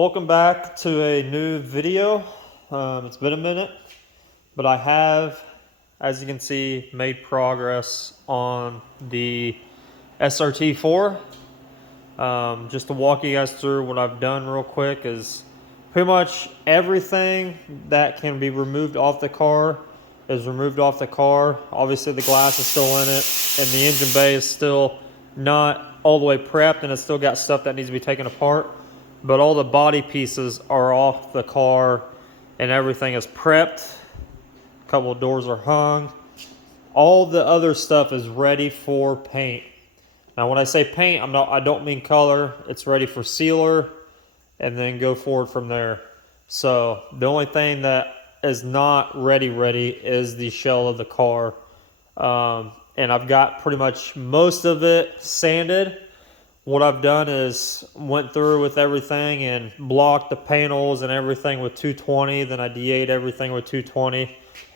Welcome back to a new video. It's been a minute, but I have, as you can see, made progress on the SRT4. Just to walk you guys through what I've done real quick is pretty much everything that can be removed off the car is removed off the car. Obviously the glass is still in it and the engine bay is still not all the way prepped and it's still got stuff that needs to be taken apart. But all the body pieces are off the car and everything is prepped. A couple of doors are hung. All the other stuff is ready for paint. Now when I say paint, I don't mean color. It's ready for sealer and then go forward from there. So the only thing that is not ready is the shell of the car. And I've got pretty much most of it sanded. What I've done is went through with everything and blocked the panels and everything with 220. Then I DA'd everything with 220.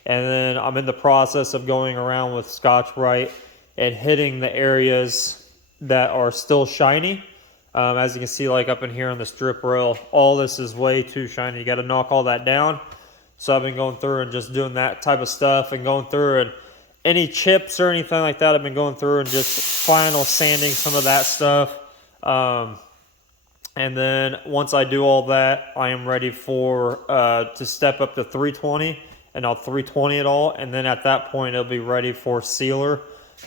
And then I'm in the process of going around with Scotch-Brite and hitting the areas that are still shiny. As you can see, like up in here on the strip rail, all this is way too shiny. You got to knock all that down. So I've been going through and just doing that type of stuff and going through, and any chips or anything like that, I've been going through and just final sanding some of that stuff. And then once I do all that, I am ready for to step up to 320, and I'll 320 it all. And then at that point, it'll be ready for sealer,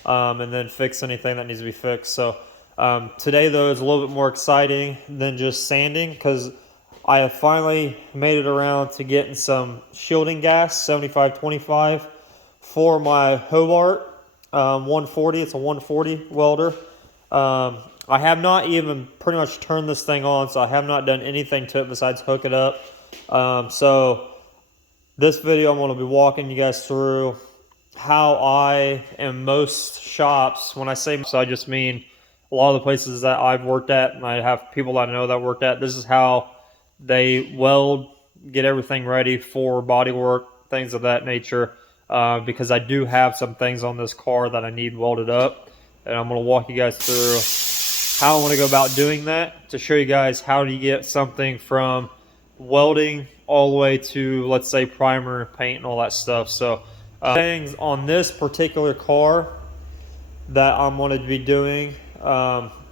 and then fix anything that needs to be fixed. So today, though, is a little bit more exciting than just sanding, because I have finally made it around to getting some shielding gas, 7525, for my Hobart 140. It's a 140 welder. I have not even pretty much turned this thing on, so I have not done anything to it besides hook it up. So this video, I'm going to be walking you guys through how I am most shops. When I say so, I just mean a lot of the places that I've worked at, and I have people that I know that worked at. This is how they weld, get everything ready for body work, things of that nature. Because I do have some things on this car that I need welded up, and I'm going to walk you guys through how I want to go about doing that to show you guys how do you get something from welding all the way to, let's say, primer, paint, and all that stuff. So things on this particular car that I'm going to be doing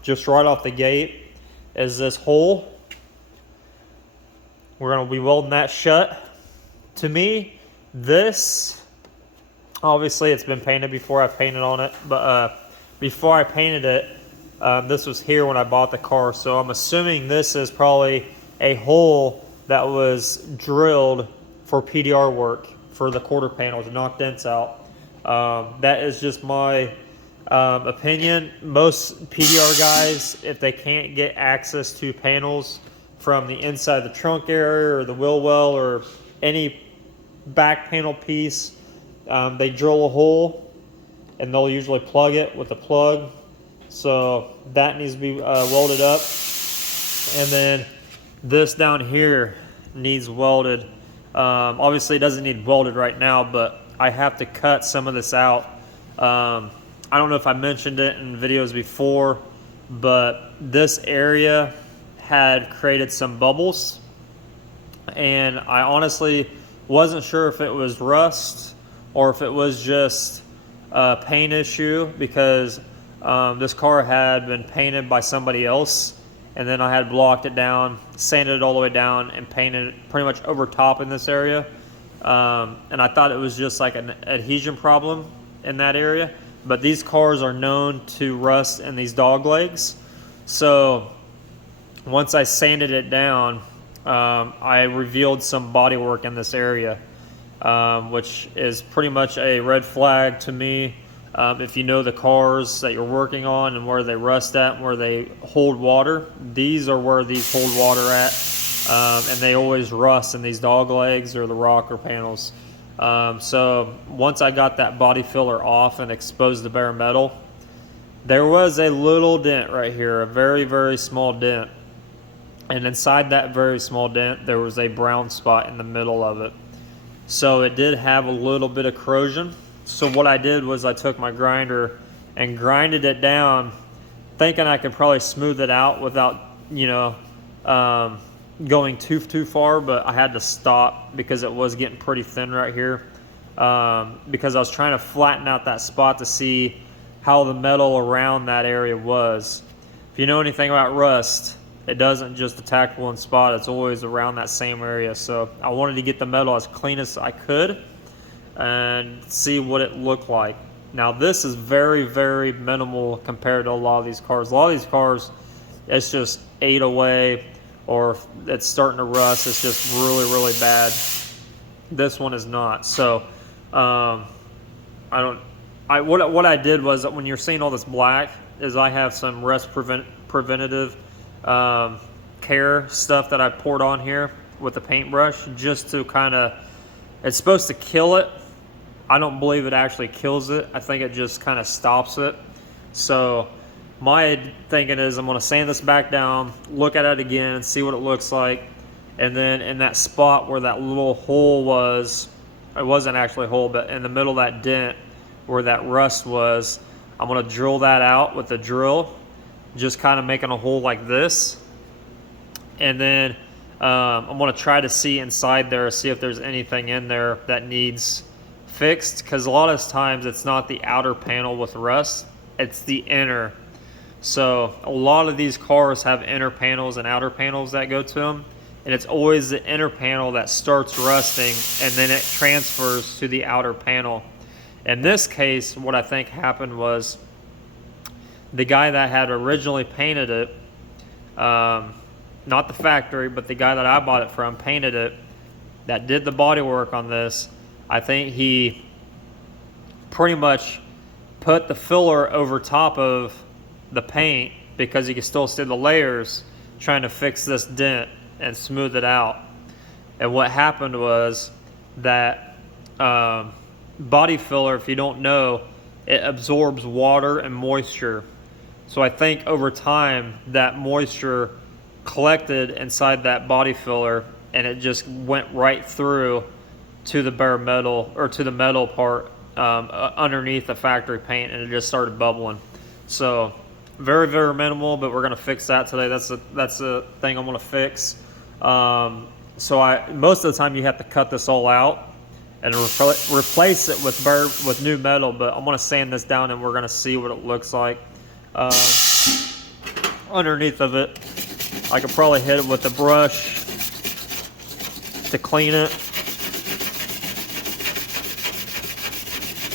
just right off the gate is this hole. We're going to be welding that shut. To me, this, obviously it's been painted before I've painted on it, but before I painted it, this was here when I bought the car, so I'm assuming this is probably a hole that was drilled for PDR work for the quarter panel to knock dents out. That is just my opinion. Most PDR guys, if they can't get access to panels from the inside of the trunk area or the wheel well or any back panel piece, they drill a hole and they'll usually plug it with a plug. So that needs to be welded up. And then this down here needs welded. Obviously it doesn't need welded right now, but I have to cut some of this out. I don't know if I mentioned it in videos before, but this area had created some bubbles, and I honestly wasn't sure if it was rust or if it was just a paint issue, because this car had been painted by somebody else, and then I had blocked it down, sanded it all the way down, and painted it pretty much over top in this area. And I thought it was just like an adhesion problem in that area, but these cars are known to rust in these dog legs. So once I sanded it down, I revealed some body work in this area, which is pretty much a red flag to me. If you know the cars that you're working on and where they rust at and where they hold water, these are where these hold water at, and they always rust in these dog legs or the rocker panels. So once I got that body filler off and exposed the bare metal, there was a little dent right here, a very, very small dent. And inside that very small dent, there was a brown spot in the middle of it. So it did have a little bit of corrosion. So what I did was I took my grinder and grinded it down, thinking I could probably smooth it out without, going too far, but I had to stop because it was getting pretty thin right here. Because I was trying to flatten out that spot to see how the metal around that area was. If you know anything about rust, it doesn't just attack one spot, it's always around that same area. So I wanted to get the metal as clean as I could and see what it looked like. Now this is very minimal compared to a lot of these cars. A lot of these cars, it's just ate away, or it's starting to rust. It's just really bad. This one is not. So what I did was that when you're seeing all this black, is I have some rust preventative care stuff that I poured on here with the paintbrush, just to kind of, it's supposed to kill it. I don't believe it actually kills it. I think it just kind of stops it. So my thinking is I'm going to sand this back down, look at it again, see what it looks like. And then in that spot where that little hole was, it wasn't actually a hole, but in the middle of that dent where that rust was, I'm going to drill that out with the drill, just kind of making a hole like this. And then I'm going to try to see inside there, see if there's anything in there that needs fixed, because a lot of times it's not the outer panel with rust, it's the inner. So a lot of these cars have inner panels and outer panels that go to them, and it's always the inner panel that starts rusting and then it transfers to the outer panel. In this case, what I think happened was the guy that had originally painted it, not the factory, but the guy that I bought it from painted it, that did the body work on this. I think he pretty much put the filler over top of the paint because you can still see the layers, trying to fix this dent and smooth it out. And what happened was that body filler, if you don't know, it absorbs water and moisture. So I think over time that moisture collected inside that body filler, and it just went right through to the bare metal, or to the metal part underneath the factory paint, and it just started bubbling. So very minimal, but we're going to fix that today. That's a thing I'm going to fix. So most of the time you have to cut this all out and replace it with new metal, but I'm going to sand this down and we're going to see what it looks like underneath of it. I could probably hit it with a brush to clean it.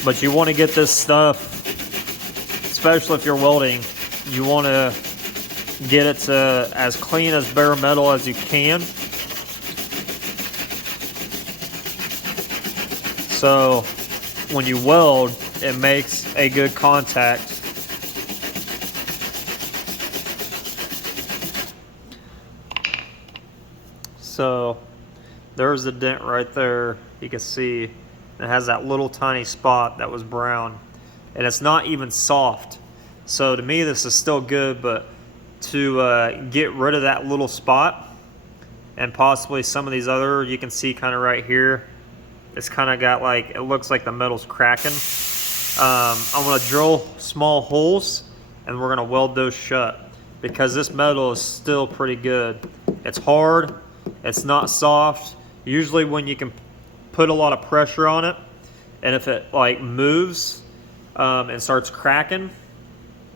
But you want to get this stuff, especially if you're welding, you want to get it to as clean as bare metal as you can. So when you weld, it makes a good contact. So there's the dent right there. You can see it has that little tiny spot that was brown, and it's not even soft. So to me this is still good, but to get rid of that little spot and possibly some of these other, you can see kind of right here, it's kind of got like, it looks like the metal's cracking. I'm going to drill small holes and we're going to weld those shut, because this metal is still pretty good. It's hard, it's not soft. Usually when you can put a lot of pressure on it, and if it like moves and starts cracking,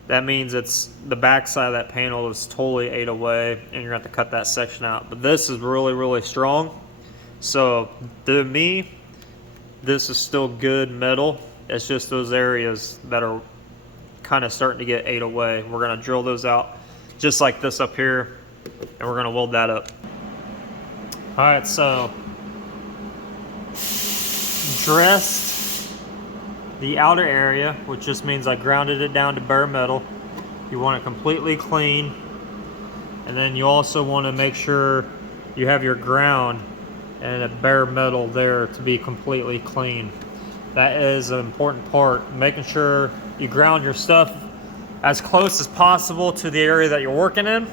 that means it's the back side of that panel is totally ate away, and you're gonna have to cut that section out. But this is really strong. So to me, this is still good metal. It's just those areas that are kind of starting to get ate away. We're gonna drill those out just like this up here, and we're gonna weld that up. All right, so dressed the outer area, which just means I grounded it down to bare metal. You want it completely clean, and then you also want to make sure you have your ground and a bare metal there to be completely clean. That is an important part, making sure you ground your stuff as close as possible to the area that you're working in.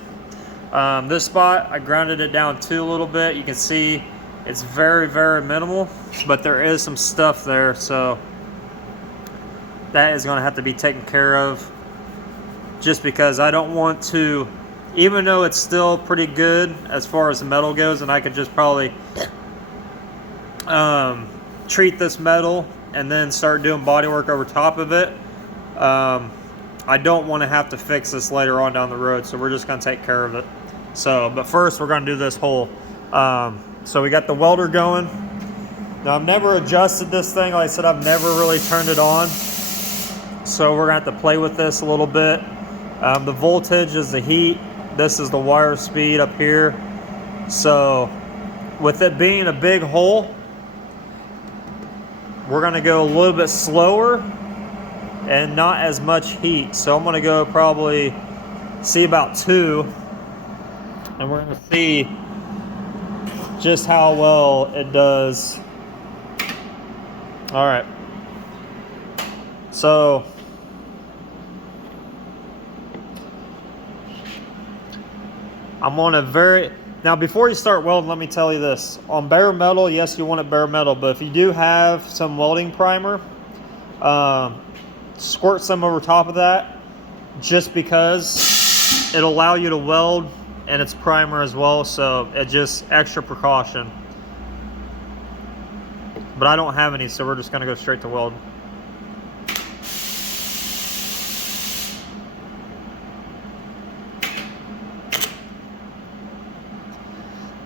This spot, I grounded it down too a little bit. You can see it's very minimal, but there is some stuff there, so that is going to have to be taken care of, just because I don't want to even though it's still pretty good as far as the metal goes, and I could just probably treat this metal and then start doing body work over top of it. I don't want to have to fix this later on down the road, so we're just going to take care of it. So, but first we're going to do this hole. So we got the welder going. Now I've never adjusted this thing. Like I said, I've never really turned it on. So we're going to have to play with this a little bit. The voltage is the heat. This is the wire speed up here. So with it being a big hole, we're going to go a little bit slower and not as much heat. So I'm going to go probably see about 2, and we're going to see just how well it does. All right. So I'm on a now before you start welding, let me tell you this. On bare metal, yes, you want it bare metal, but if you do have some welding primer, squirt some over top of that, just because it'll allow you to weld, and it's primer as well, so it just extra precaution. But I don't have any, so we're just gonna go straight to weld.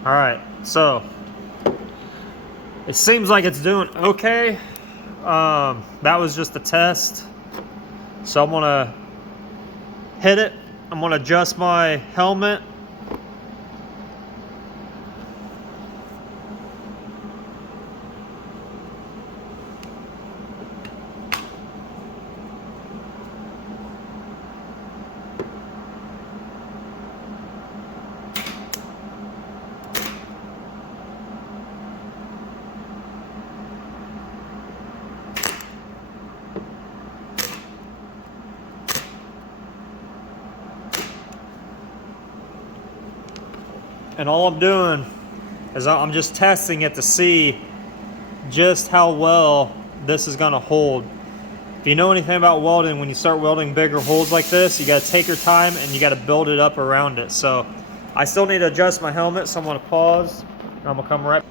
All right, so it seems like it's doing okay. That was just a test. So I'm gonna hit it. I'm gonna adjust my helmet. And all I'm doing is I'm just testing it to see just how well this is gonna hold. If you know anything about welding, when you start welding bigger holes like this, you gotta take your time and you gotta build it up around it. So I still need to adjust my helmet, so I'm gonna pause and I'm gonna come right.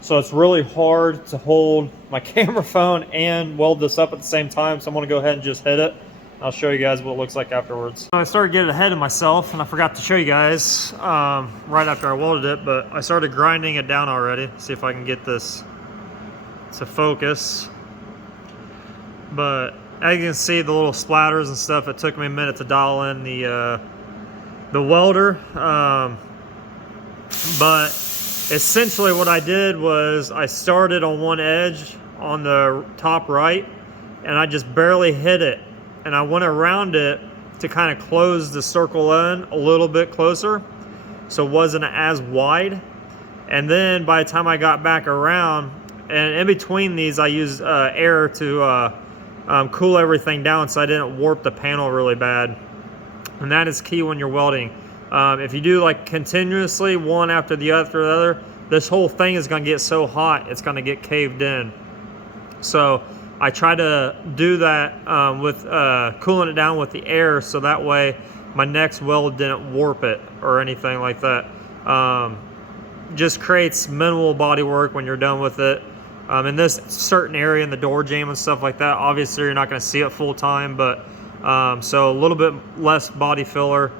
So it's really hard to hold my camera phone and weld this up at the same time, so I'm gonna go ahead and just hit it. I'll show you guys what it looks like afterwards. I started getting ahead of myself, and I forgot to show you guys right after I welded it, but I started grinding it down already. See if I can get this to focus. But as you can see, the little splatters and stuff, it took me a minute to dial in the welder. But essentially what I did was I started on one edge on the top right, and I just barely hit it. And I went around it to kind of close the circle in a little bit closer, so it wasn't as wide. And then by the time I got back around, and in between these I used air to cool everything down so I didn't warp the panel really bad. And that is key when you're welding. If you do like continuously one after the other, this whole thing is going to get so hot it's going to get caved in. So I try to do that with cooling it down with the air, so that way my next weld didn't warp it or anything like that. Just creates minimal body work when you're done with it. In this certain area in the door jamb and stuff like that, obviously you're not going to see it full time, but so a little bit less body filler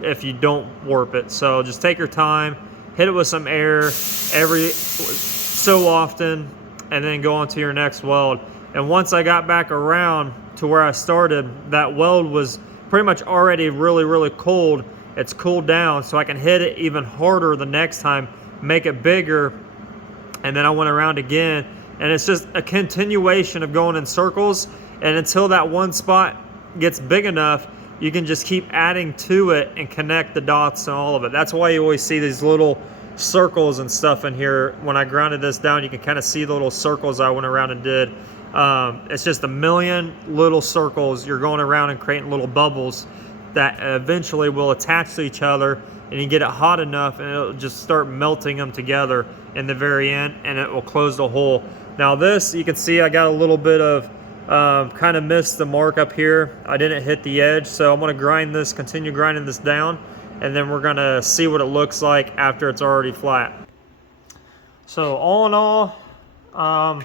if you don't warp it. So just take your time, hit it with some air every so often, and then go on to your next weld. And once I got back around to where I started, that weld was pretty much already really cold. It's cooled down, so I can hit it even harder the next time, make it bigger, and then I went around again. And it's just a continuation of going in circles, and until that one spot gets big enough, you can just keep adding to it and connect the dots and all of it. That's why you always see these little circles and stuff in here. When I grounded this down, you can kind of see the little circles I went around and did. It's just a million little circles. You're going around and creating little bubbles that eventually will attach to each other, and you get it hot enough and it'll just start melting them together in the very end, and it will close the hole. Now this, you can see I got a little bit of Kind of missed the mark up here. I didn't hit the edge, so I'm gonna continue grinding this down, and then we're gonna see what it looks like after it's already flat. So all in all, I'm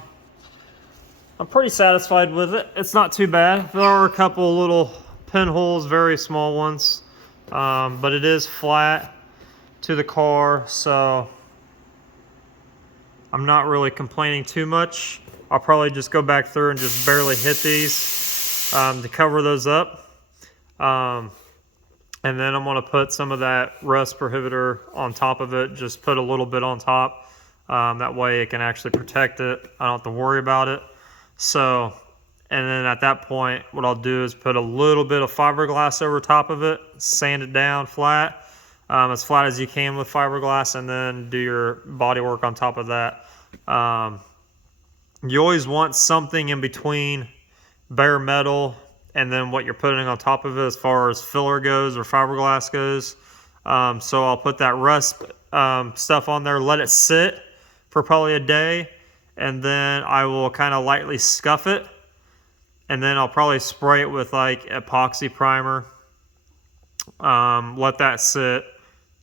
pretty satisfied with it. It's not too bad. There are a couple little pinholes, very small ones, but it is flat to the car, so I'm not really complaining too much. I'll probably just go back through and just barely hit these to cover those up. And then I'm gonna put some of that rust prohibitor on top of it, just put a little bit on top. That way it can actually protect it. I don't have to worry about it. So, and then at that point, what I'll do is put a little bit of fiberglass over top of it, sand it down flat as you can with fiberglass, and then do your body work on top of that. You always want something in between bare metal and then what you're putting on top of it as far as filler goes or fiberglass goes. So I'll put that rust stuff on there, let it sit for probably a day, and then I will kind of lightly scuff it, and then I'll probably spray it with like epoxy primer. Let that sit,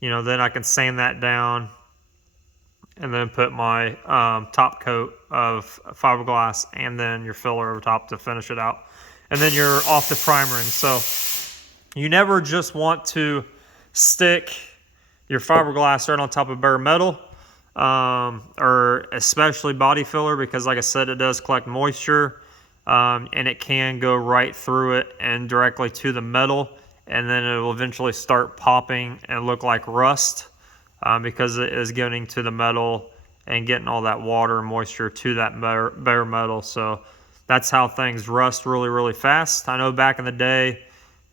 then I can sand that down, and then put my top coat of fiberglass and then your filler over top to finish it out. And then you're off the primering. So you never just want to stick your fiberglass right on top of bare metal, or especially body filler, because like I said, it does collect moisture, and it can go right through it and directly to the metal, and then it will eventually start popping and look like rust, because it is getting to the metal and getting all that water and moisture to that bare metal. So that's how things rust really, really fast. I know back in the day,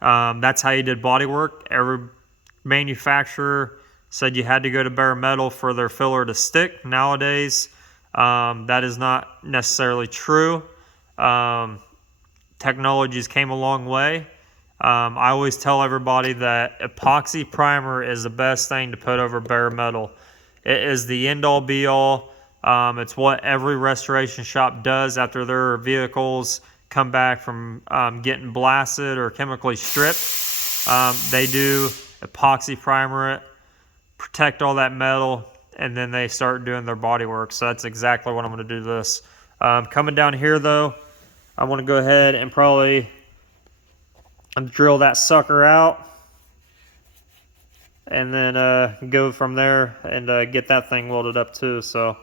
that's how you did body work. Every manufacturer said you had to go to bare metal for their filler to stick. Nowadays, that is not necessarily true. Technologies came a long way. I always tell everybody that epoxy primer is the best thing to put over bare metal. It is the end-all be-all. It's what every restoration shop does after their vehicles come back from getting blasted or chemically stripped. They do epoxy primer it, protect all that metal, and then they start doing their body work. So that's exactly what I'm going to do this. Coming down here though, I want to go ahead and probably drill that sucker out, and then go from there and get that thing welded up too. So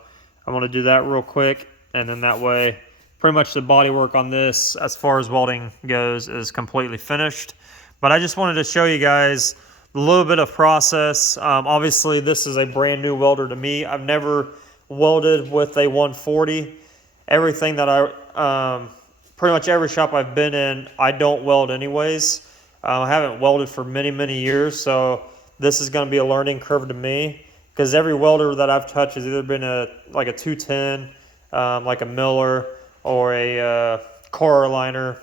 I want to do that real quick, and then that way pretty much the body work on this as far as welding goes is completely finished. But I just wanted to show you guys a little bit of process. Obviously this is a brand new welder to me. I've never welded with a 140. Everything that pretty much every shop I've been in, I don't weld anyways. I haven't welded for many, many years, so this is going to be a learning curve to me, because every welder that I've touched has either been like a 210, like a Miller, or a car liner.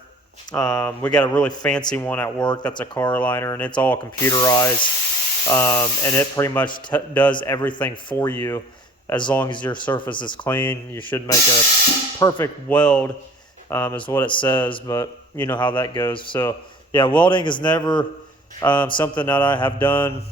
We got a really fancy one at work that's a car liner, and it's all computerized, and it pretty much does everything for you. As long as your surface is clean, you should make a perfect weld, is what it says, but you know how that goes. So yeah, welding is never something that I have done,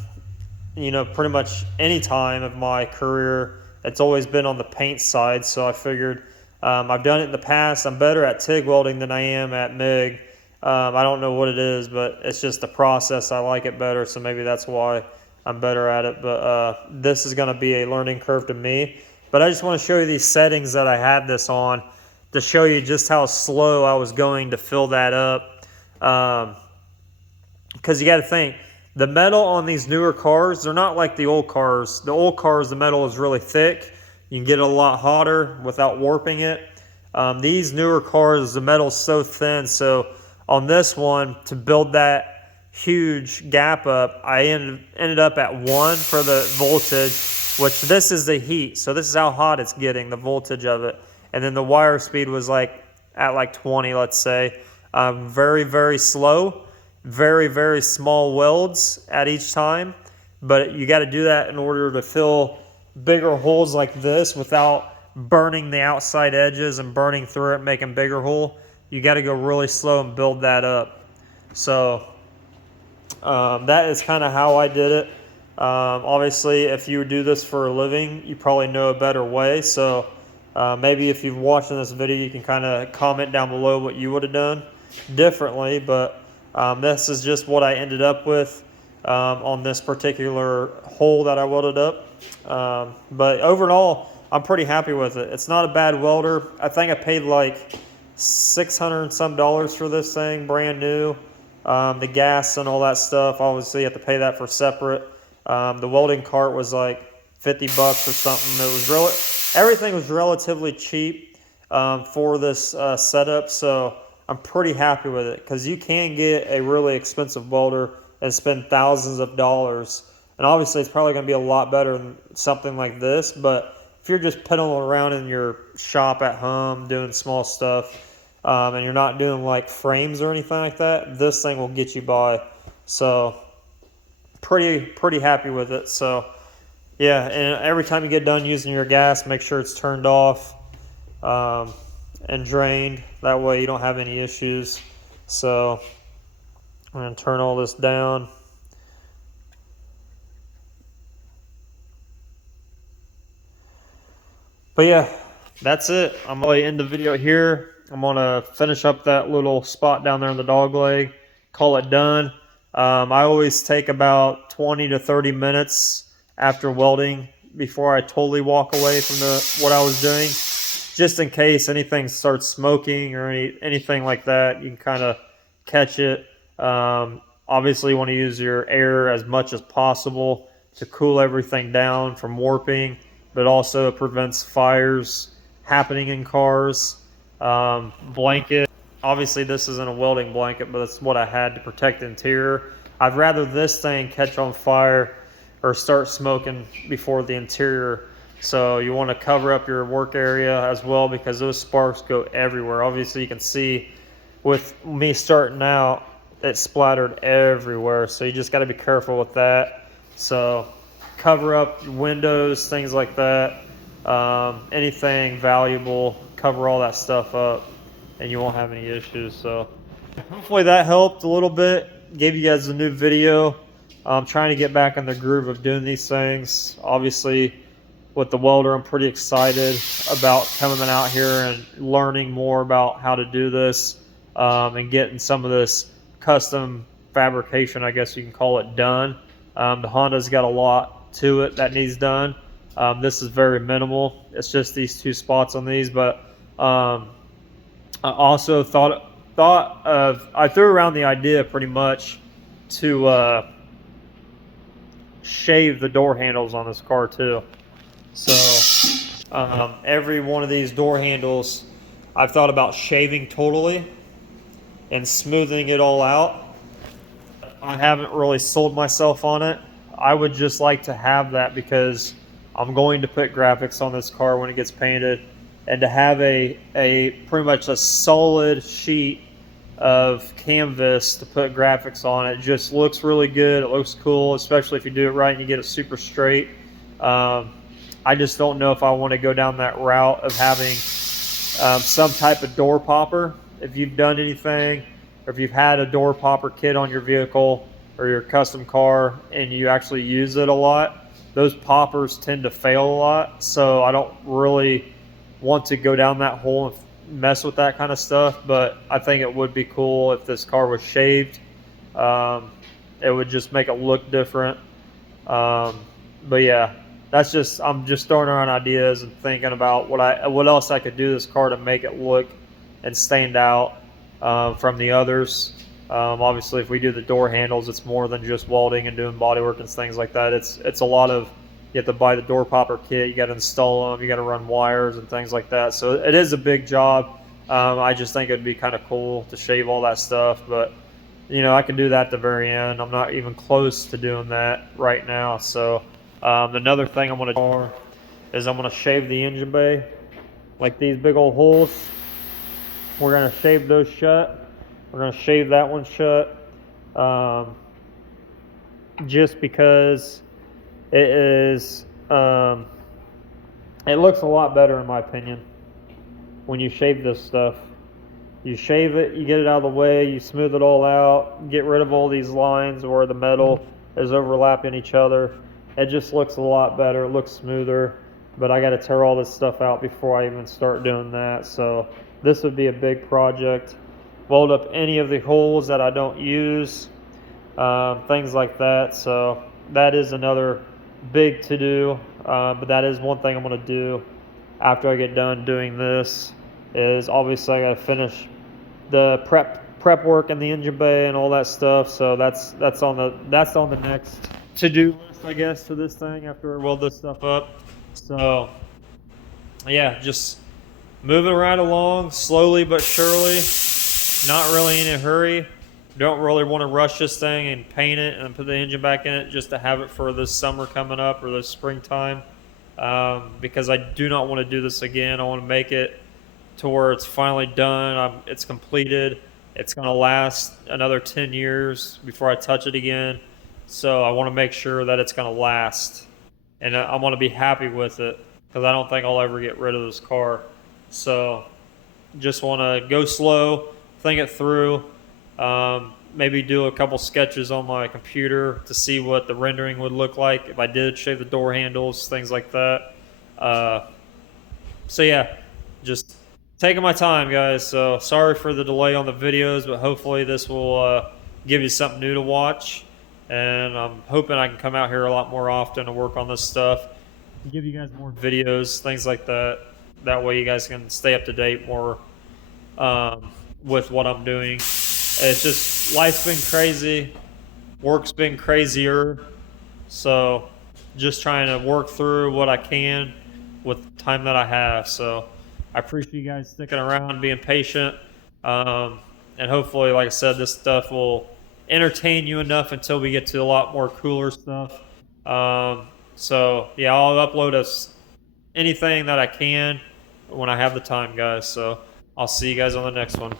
pretty much any time of my career. It's always been on the paint side, so I figured I've done it in the past. I'm better at TIG welding than I am at MIG. I don't know what it is, but it's just the process. I like it better, so maybe that's why I'm better at it. But this is going to be a learning curve to me. But I just want to show you these settings that I had this on to show you just how slow I was going to fill that up. Because you got to think, the metal on these newer cars, they're not like the old cars. The old cars, the metal is really thick. You can get it a lot hotter without warping it. These newer cars, the metal's so thin. So on this one, to build that huge gap up, I ended up at 1 for the voltage, which this is the heat. So this is how hot it's getting, the voltage of it. And then the wire speed was at 20, let's say. Very, very slow. Very, very small welds at each time. But you got to do that in order to fill bigger holes like this without burning the outside edges and burning through it, making bigger hole. you got to go really slow and build that up. So that is kind of how I did it. Obviously, if you do this for a living, you probably know a better way. So maybe if you've watched this video, you can kind of comment down below what you would have done differently. But this is just what I ended up with on this particular hole that I welded up. But overall, I'm pretty happy with it. It's not a bad welder. I think I paid like $600 and some for this thing, brand new. The gas and all that stuff, obviously you have to pay that for separate. The welding cart was like 50 bucks or something. It was everything was relatively cheap for this setup, so I'm pretty happy with it, because you can get a really expensive welder and spend thousands of dollars, and obviously it's probably going to be a lot better than something like this. But if you're just pedaling around in your shop at home doing small stuff, and you're not doing like frames or anything like that, this thing will get you by. So pretty happy with it. So yeah, and every time you get done using your gas, make sure it's turned off and drained. That way you don't have any issues. So I'm going to turn all this down. But yeah, that's it. I'm going to end the video here. I'm going to finish up that little spot down there in the dog leg, call it done. I always take about 20 to 30 minutes after welding before I totally walk away from what I was doing, just in case anything starts smoking or anything like that. You can kind of catch it. Obviously, you want to use your air as much as possible to cool everything down from warping, but also it prevents fires happening in cars. Blanket. Obviously, this isn't a welding blanket, but it's what I had to protect the interior. I'd rather this thing catch on fire or start smoking before the interior. So you want to cover up your work area as well, because those sparks go everywhere. Obviously, you can see with me starting out, it splattered everywhere. So you just got to be careful with that. So cover up windows, things like that. Anything valuable, cover all that stuff up, and you won't have any issues. So hopefully that helped a little bit, gave you guys a new video. I'm trying to get back in the groove of doing these things. Obviously, with the welder, I'm pretty excited about coming out here and learning more about how to do this, and getting some of this custom fabrication, I guess you can call it, done. The Honda's got a lot to it that needs done. This is very minimal. It's just these two spots on these, but I also I threw around the idea pretty much to shave the door handles on this car too. So every one of these door handles, I've thought about shaving totally and smoothing it all out. I haven't really sold myself on it. I would just like to have that, because I'm going to put graphics on this car when it gets painted, and to have a pretty much a solid sheet of canvas to put graphics on it just looks really good. It looks cool, especially if you do it right and you get it super straight. I just don't know if I want to go down that route of having some type of door popper. If you've done anything, or if you've had a door popper kit on your vehicle or your custom car and you actually use it a lot, those poppers tend to fail a lot. So I don't really want to go down that hole and mess with that kind of stuff. But I think it would be cool if this car was shaved. It would just make it look different. But yeah, I'm just throwing around ideas and thinking about what else I could do to this car to make it look and stand out from the others. Obviously, if we do the door handles, it's more than just welding and doing bodywork and things like that. It's a lot of, you have to buy the door popper kit, you got to install them, you got to run wires and things like that. So it is a big job. I just think it'd be kind of cool to shave all that stuff, but I can do that at the very end. I'm not even close to doing that right now. So another thing I'm going to do is I'm going to shave the engine bay, like these big old holes. We're going to shave those shut. We're going to shave that one shut, just because it is, it looks a lot better in my opinion when you shave this stuff. You shave it, you get it out of the way, you smooth it all out, get rid of all these lines where the metal is overlapping each other. It just looks a lot better, it looks smoother, but I got to tear all this stuff out before I even start doing that. So this would be a big project. Weld up any of the holes that I don't use, things like that. So that is another big to do, but that is one thing I'm going to do after I get done doing this. Is obviously I got to finish the prep work in the engine bay and all that stuff. So that's on the next to do list, I guess, to this thing after I weld this stuff up. So yeah, just moving right along slowly but surely. Not really in a hurry. Don't really want to rush this thing and paint it and put the engine back in it just to have it for this summer coming up or this springtime. Because I do not want to do this again. I want to make it to where it's finally done. It's completed. It's going to last another 10 years before I touch it again. So I want to make sure that it's going to last. And I want to be happy with it because I don't think I'll ever get rid of this car. So just want to go slow, think it through, maybe do a couple sketches on my computer to see what the rendering would look like if I did shave the door handles, things like that. Uh, so yeah, just taking my time, guys. So sorry for the delay on the videos, but hopefully this will give you something new to watch. And I'm hoping I can come out here a lot more often to work on this stuff, give you guys more videos, things like that. That way you guys can stay up to date more with what I'm doing. It's just life's been crazy, work's been crazier, so just trying to work through what I can with the time that I have. So I appreciate you guys sticking around, being patient, and hopefully, like I said, this stuff will entertain you enough until we get to a lot more cooler stuff. So yeah, I'll upload anything that I can when I have the time, guys. So I'll see you guys on the next one.